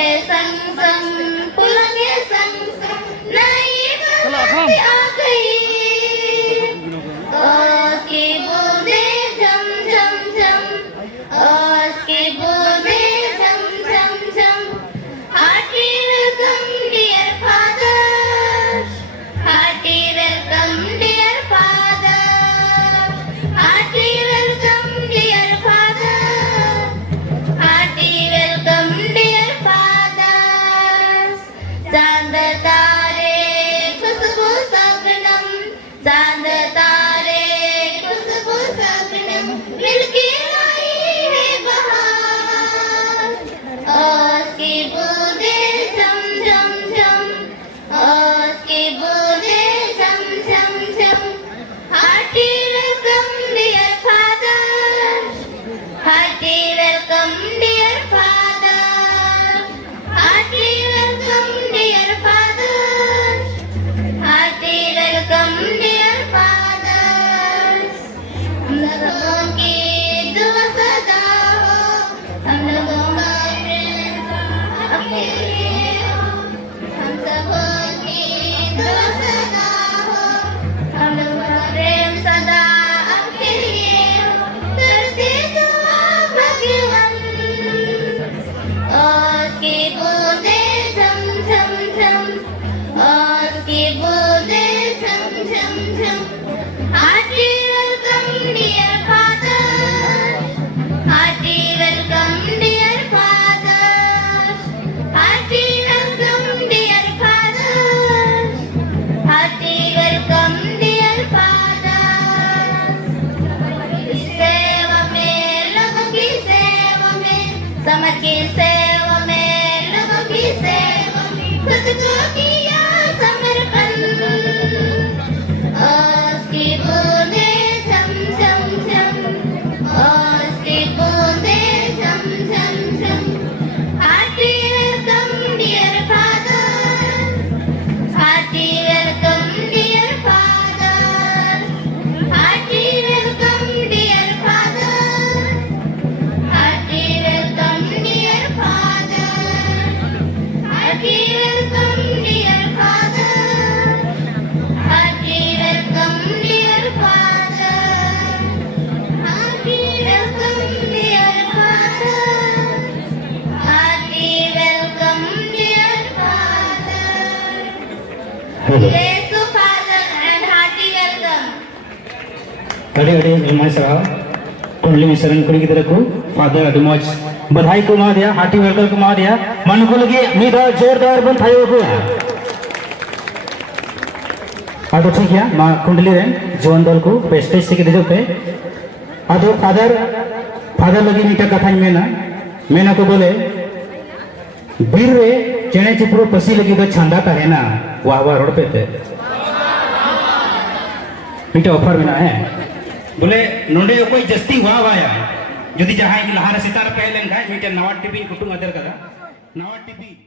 के संग संग फूलों के संग संग नई बसंत आ गई उसकी बूंदें झम झम झम उसकी बूंदें झम झम झम hearty welcome dear father hearty welcome dear father hearty welcome dear father hearty welcome dear father चांद तारे खुशबू सबनम चांद तारे खुशबू सबनम मिलके लाई है बहार उसकी बूंदें झम झम झम उसकी बूंदें झम झम झम hearty welcome dear father hearty welcome dear father hearty welcome dear father hearty welcome dear father हम लोगों की दुआ सदा हो हम लोगों का प्रेम आपके लिए हो हम सबों की दुआ सदा हो हम लोगों का प्रेम सदा आपके लिए हो करते दुआ भगवान उसकी बूंदें झम झम झम उसकी बूंदें झम झम झम hearty welcome dear father hearty welcome dear father hearty welcome dear father hearty welcome dear father इस सेवा में लोगों की सेवा में समाज की सेवा में लोगों की सेवा में खुद को किया समर्पण उसकी बूंदें झम झम झम उसकी बूंदें झम झम झम hearty welcome dear father hearty welcome dear father hearty welcome dear father hearty welcome dear father hearty welcome dear father hearty welcome dear father hearty welcome dear father hearty welcome dear father Bless you, Father, and hearty welcome. अड़े अड़े मेहमान साहब कुंडली मिश्रण कुड़ी गिदरा को father अड़ी मौज बधाई को मा दिया हार्टी वेलकम को मा दिया मन को लगे मीद जोरदार बन थायो को आदो ठीक है मा कुंडली रे जीवन दल को बेस्टेज से के देजोते आदो फादर लगी मीठा कथा मेना को बोले बीर रे चेणे चिपरो पसी लगी तो छंदा तहेना वाह वाह रोड पे थे मीठा ऑफर में ना है बोले नोडे कोई जस्ती वाह वाया यदि जहां की लहार सितार पहले मीठा नवा टीवी कुटुंब अदर कदा नवा टीवी